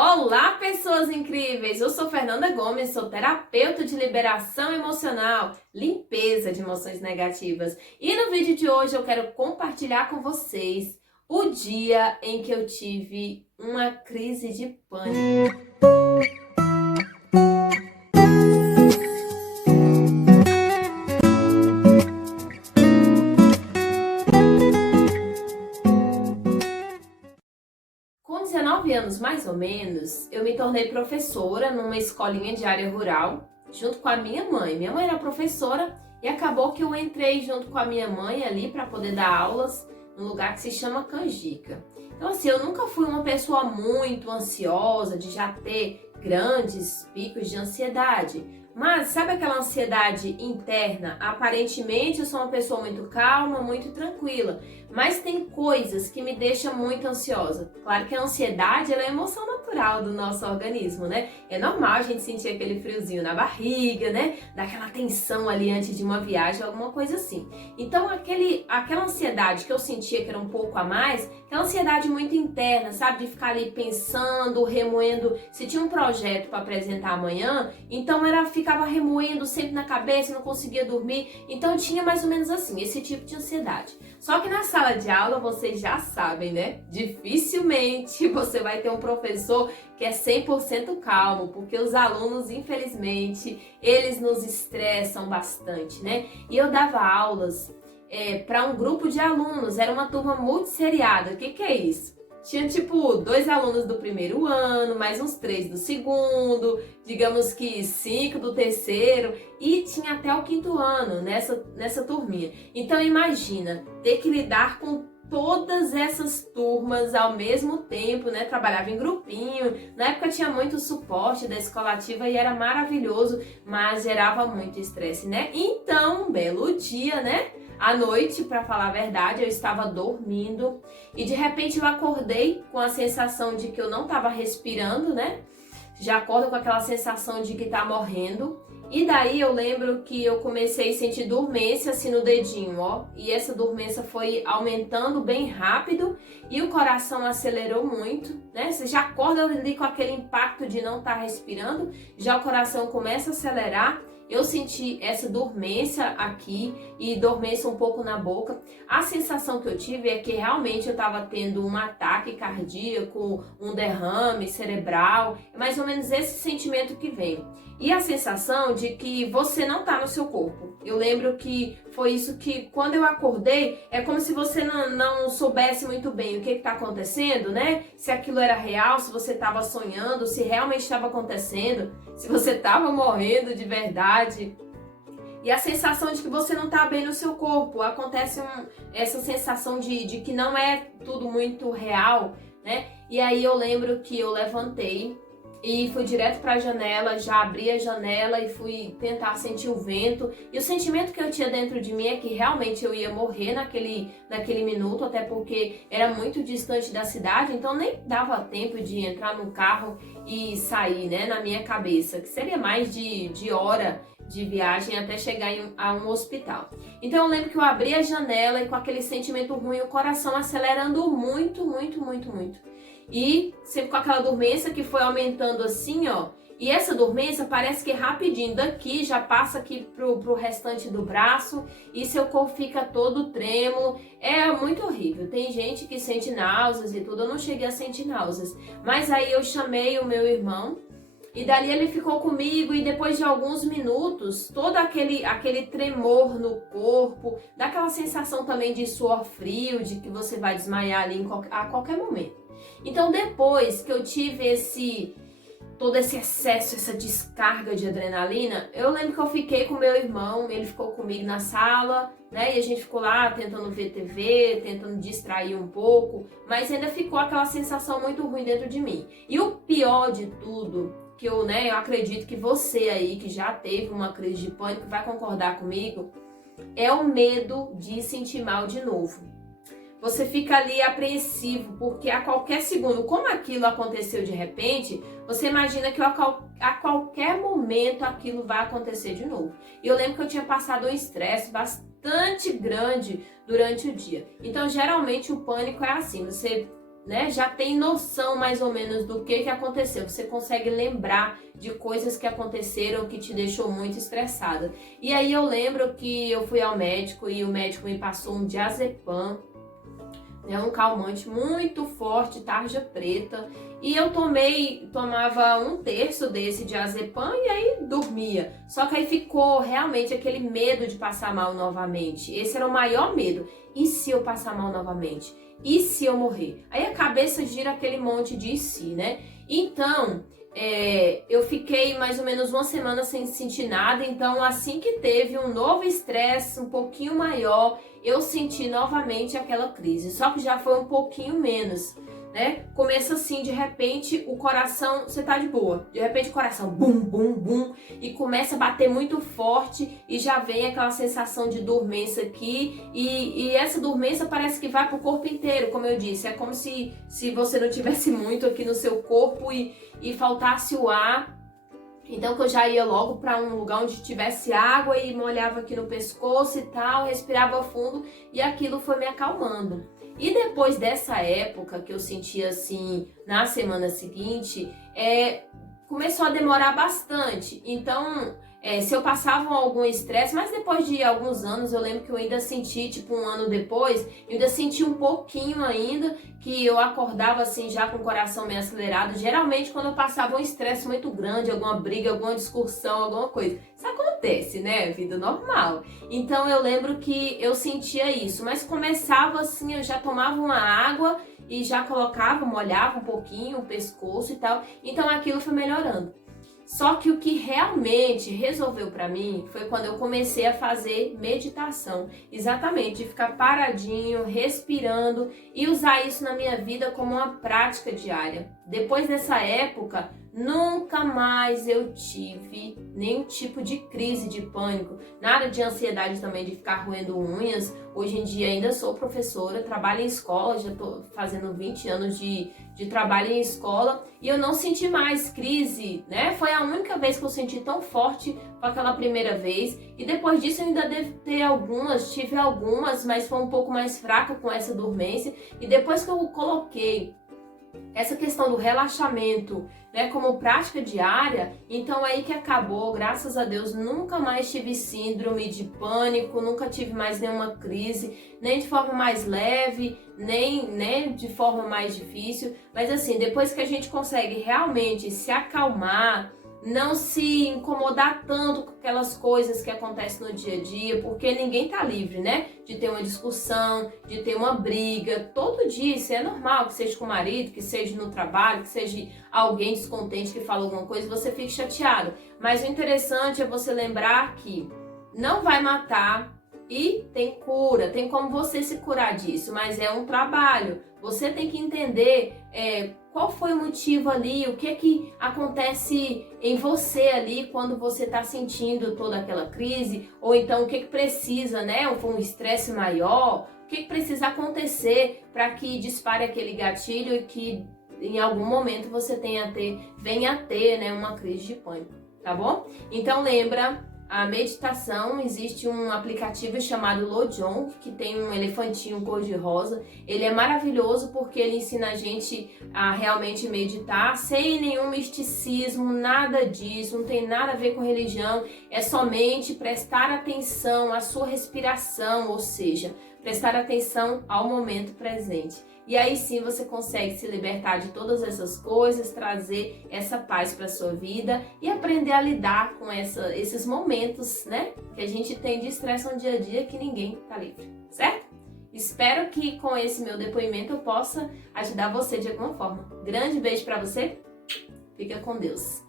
Olá, pessoas incríveis! Eu sou Fernanda Gomes, sou terapeuta de liberação emocional, limpeza de emoções negativas. E no vídeo de hoje eu quero compartilhar com vocês o dia em que eu tive uma crise de pânico. Com 19 anos, mais ou menos, eu me tornei professora numa escolinha de área rural, junto com a minha mãe. Minha mãe era professora e acabou que eu entrei junto com a minha mãe ali para poder dar aulas num lugar que se chama Canjica. Então, assim, eu nunca fui uma pessoa muito ansiosa, de já ter grandes picos de ansiedade. Mas sabe aquela ansiedade interna? Aparentemente eu sou uma pessoa muito calma, muito tranquila, mas tem coisas que me deixam muito ansiosa. Claro que a ansiedade ela é emoção natural do nosso organismo, né? É normal a gente sentir aquele friozinho na barriga, né? Daquela tensão ali antes de uma viagem, alguma coisa assim. Então aquela ansiedade que eu sentia que era um pouco a mais, aquela ansiedade muito interna, sabe? De ficar ali pensando, remoendo. Se tinha um projeto para apresentar amanhã, então ficava remoendo sempre na cabeça, não conseguia dormir. Então tinha mais ou menos assim, esse tipo de ansiedade. Só que na sala de aula, vocês já sabem, né? Dificilmente você vai ter um professor que é 100% calmo, porque os alunos, infelizmente, eles nos estressam bastante, né? E eu dava aulas para um grupo de alunos, era uma turma multisseriada. O que é isso? Tinha tipo 2 alunos do primeiro ano, mais uns 3 do segundo, digamos que 5 do terceiro, e tinha até o 5º ano nessa turminha. Então imagina, ter que lidar com todas essas turmas ao mesmo tempo, né? Trabalhava em grupinho, na época tinha muito suporte da escola ativa e era maravilhoso, mas gerava muito estresse, né? Então, um belo dia, né? À noite, para falar a verdade, eu estava dormindo e de repente eu acordei com a sensação de que eu não estava respirando, né? Já acordo com aquela sensação de que tá morrendo. E daí eu lembro que eu comecei a sentir dormência assim no dedinho, ó. E essa dormência foi aumentando bem rápido e o coração acelerou muito, né? Você já acorda ali com aquele impacto de não estar respirando, já o coração começa a acelerar. Eu senti essa dormência aqui e dormência um pouco na boca. A sensação que eu tive é que realmente eu estava tendo um ataque cardíaco, um derrame cerebral, é mais ou menos esse sentimento que vem. E a sensação de que você não está no seu corpo. Eu lembro que foi isso que, quando eu acordei, é como se você não soubesse muito bem o que está acontecendo, né? Se aquilo era real, se você estava sonhando, se realmente estava acontecendo, se você estava morrendo de verdade. E a sensação de que você não está bem no seu corpo. Acontece essa sensação de que não é tudo muito real, né? E aí eu lembro que eu levantei e fui direto para a janela, já abri a janela e fui tentar sentir o vento. E o sentimento que eu tinha dentro de mim é que realmente eu ia morrer naquele minuto, até porque era muito distante da cidade, então nem dava tempo de entrar no carro e sair, né, na minha cabeça, que seria mais de hora de viagem até chegar a um hospital. Então eu lembro que eu abri a janela e com aquele sentimento ruim, o coração acelerando muito, muito, muito, muito. E sempre com aquela dormência que foi aumentando assim, ó. E essa dormência parece que rapidinho daqui já passa aqui pro restante do braço e seu corpo fica todo trêmulo. É muito horrível. Tem gente que sente náuseas e tudo, eu não cheguei a sentir náuseas. Mas aí eu chamei o meu irmão e dali ele ficou comigo e depois de alguns minutos, todo aquele tremor no corpo, dá aquela sensação também de suor frio, de que você vai desmaiar ali a qualquer momento. Então depois que eu tive todo esse excesso, essa descarga de adrenalina, eu lembro que eu fiquei com meu irmão, ele ficou comigo na sala, né? E a gente ficou lá tentando ver TV, tentando distrair um pouco, mas ainda ficou aquela sensação muito ruim dentro de mim. E o pior de tudo, que eu acredito que você aí, que já teve uma crise de pânico, vai concordar comigo, é o medo de sentir mal de novo. Você fica ali apreensivo, porque a qualquer segundo, como aquilo aconteceu de repente, você imagina que a qualquer momento aquilo vai acontecer de novo. E eu lembro que eu tinha passado um estresse bastante grande durante o dia. Então, geralmente, o pânico é assim, você né, já tem noção mais ou menos do que aconteceu. Você consegue lembrar de coisas que aconteceram que te deixou muito estressada. E aí eu lembro que eu fui ao médico e o médico me passou um diazepam, né, um calmante muito forte, tarja preta, e eu tomava 1/3 desse diazepam e aí dormia. Só que aí ficou realmente aquele medo de passar mal novamente. Esse era o maior medo. E se eu passar mal novamente? E se eu morrer? Aí a cabeça gira aquele monte de si, né? Então, eu fiquei mais ou menos uma semana sem sentir nada. Então, assim que teve um novo estresse um pouquinho maior, eu senti novamente aquela crise. Só que já foi um pouquinho menos, né? Começa assim, de repente, o coração, você tá de boa. De repente o coração, bum, bum, bum, e começa a bater muito forte e já vem aquela sensação de dormência aqui. E essa dormência parece que vai pro corpo inteiro, como eu disse. É como se você não tivesse muito aqui no seu corpo e faltasse o ar. Então que eu já ia logo para um lugar onde tivesse água e molhava aqui no pescoço e tal, respirava fundo e aquilo foi me acalmando. E depois dessa época que eu sentia assim, na semana seguinte, começou a demorar bastante. Então, se eu passava algum estresse, mas depois de alguns anos, eu lembro que eu ainda senti, tipo um ano depois, eu ainda senti um pouquinho ainda, que eu acordava assim já com o coração meio acelerado. Geralmente quando eu passava um estresse muito grande, alguma briga, alguma discussão, alguma coisa. Isso acontece, né? Vida normal. Então eu lembro que eu sentia isso, mas começava assim, eu já tomava uma água e já colocava, molhava um pouquinho o pescoço e tal. Então aquilo foi melhorando. Só que o que realmente resolveu para mim foi quando eu comecei a fazer meditação. Exatamente, de ficar paradinho, respirando e usar isso na minha vida como uma prática diária. Depois dessa época, nunca mais eu tive nenhum tipo de crise de pânico, nada de ansiedade também de ficar roendo unhas. Hoje em dia ainda sou professora, trabalho em escola, já estou fazendo 20 anos de trabalho em escola e eu não senti mais crise, né? Foi a única vez que eu senti tão forte com aquela primeira vez e depois disso eu ainda devo ter tive algumas, mas foi um pouco mais fraca com essa dormência e depois que eu coloquei essa questão do relaxamento, né, como prática diária, então aí que acabou, graças a Deus, nunca mais tive síndrome de pânico, nunca tive mais nenhuma crise, nem de forma mais leve, nem de forma mais difícil, mas assim, depois que a gente consegue realmente se acalmar, não se incomodar tanto com aquelas coisas que acontecem no dia a dia, porque ninguém tá livre, né? De ter uma discussão, de ter uma briga, todo dia, isso é normal, que seja com o marido, que seja no trabalho, que seja alguém descontente que fala alguma coisa e você fique chateado. Mas o interessante é você lembrar que não vai matar e tem cura, tem como você se curar disso, mas é um trabalho. Você tem que entender qual foi o motivo ali, o que acontece em você ali quando você está sentindo toda aquela crise, ou então o que precisa, né? Um estresse maior, o que precisa acontecer para que dispare aquele gatilho e que em algum momento você venha a ter, né, uma crise de pânico, tá bom? Então lembra, a meditação, existe um aplicativo chamado Lojong, que tem um elefantinho cor-de-rosa. Ele é maravilhoso porque ele ensina a gente a realmente meditar sem nenhum misticismo, nada disso, não tem nada a ver com religião, é somente prestar atenção à sua respiração, ou seja, prestar atenção ao momento presente. E aí sim você consegue se libertar de todas essas coisas, trazer essa paz para sua vida e aprender a lidar com esses momentos, né, que a gente tem de estresse no dia a dia que ninguém tá livre, certo? Espero que com esse meu depoimento eu possa ajudar você de alguma forma. Grande beijo para você, fica com Deus.